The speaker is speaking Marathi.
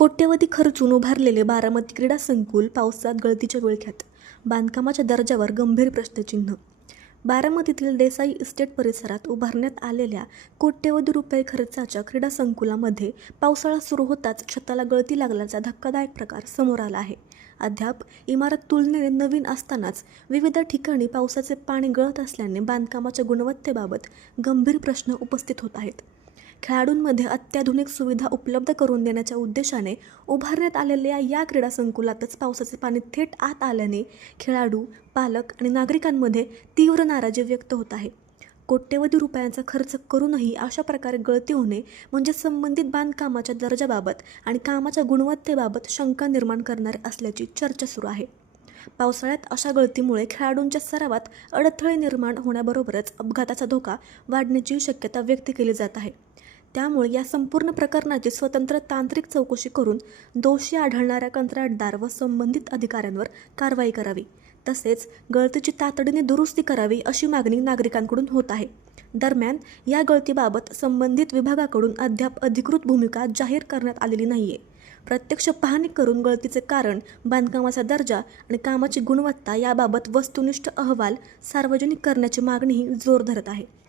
कोट्यवधी खर्चून उभारलेले बारामती क्रीडा संकुल पावसात गळतीच्या विळख्यात. बांधकामाच्या दर्जावर गंभीर प्रश्नचिन्ह. बारामतीतील देसाई इस्टेट परिसरात उभारण्यात आलेल्या कोट्यवधी रुपये खर्चाच्या क्रीडा संकुलामध्ये पावसाळा सुरू होताच छताला गळती लागल्याचा धक्कादायक प्रकार समोर आला आहे. अद्याप इमारत तुलनेने नवीन असतानाच विविध ठिकाणी पावसाचे पाणी गळत असल्याने बांधकामाच्या गुणवत्तेबाबत गंभीर प्रश्न उपस्थित होत आहेत. खेळाडूंमध्ये अत्याधुनिक सुविधा उपलब्ध करून देण्याच्या उद्देशाने उभारण्यात आलेल्या या क्रीडा संकुलातच पावसाचे पाणी थेट आत आल्याने खेळाडू, पालक आणि नागरिकांमध्ये तीव्र नाराजी व्यक्त होत आहे. कोट्यवधी रुपयांचा खर्च करूनही अशा प्रकारे गळती होणे म्हणजे संबंधित बांधकामाच्या दर्जाबाबत आणि कामाच्या गुणवत्तेबाबत शंका निर्माण करणारे असल्याची चर्चा सुरू आहे. पावसाळ्यात अशा गळतीमुळे खेळाडूंच्या सरावात अडथळे निर्माण होण्याबरोबरच अपघाताचा धोका वाढण्याची शक्यता व्यक्त केली जात आहे. त्यामुळे या संपूर्ण प्रकरणाची स्वतंत्र तांत्रिक चौकशी करून दोषी आढळणाऱ्या कंत्राटदार व संबंधित अधिकाऱ्यांवर कारवाई करावी, तसेच गळतीची तातडीने दुरुस्ती करावी अशी मागणी नागरिकांकडून होत आहे. दरम्यान या गळतीबाबत संबंधित विभागाकडून अद्याप अधिकृत भूमिका जाहीर करण्यात आलेली नाहीये. प्रत्यक्ष पाहणी करून गळतीचे कारण, बांधकामाचा दर्जा आणि कामाची गुणवत्ता याबाबत वस्तुनिष्ठ अहवाल सार्वजनिक करण्याची मागणीही जोर धरत आहे.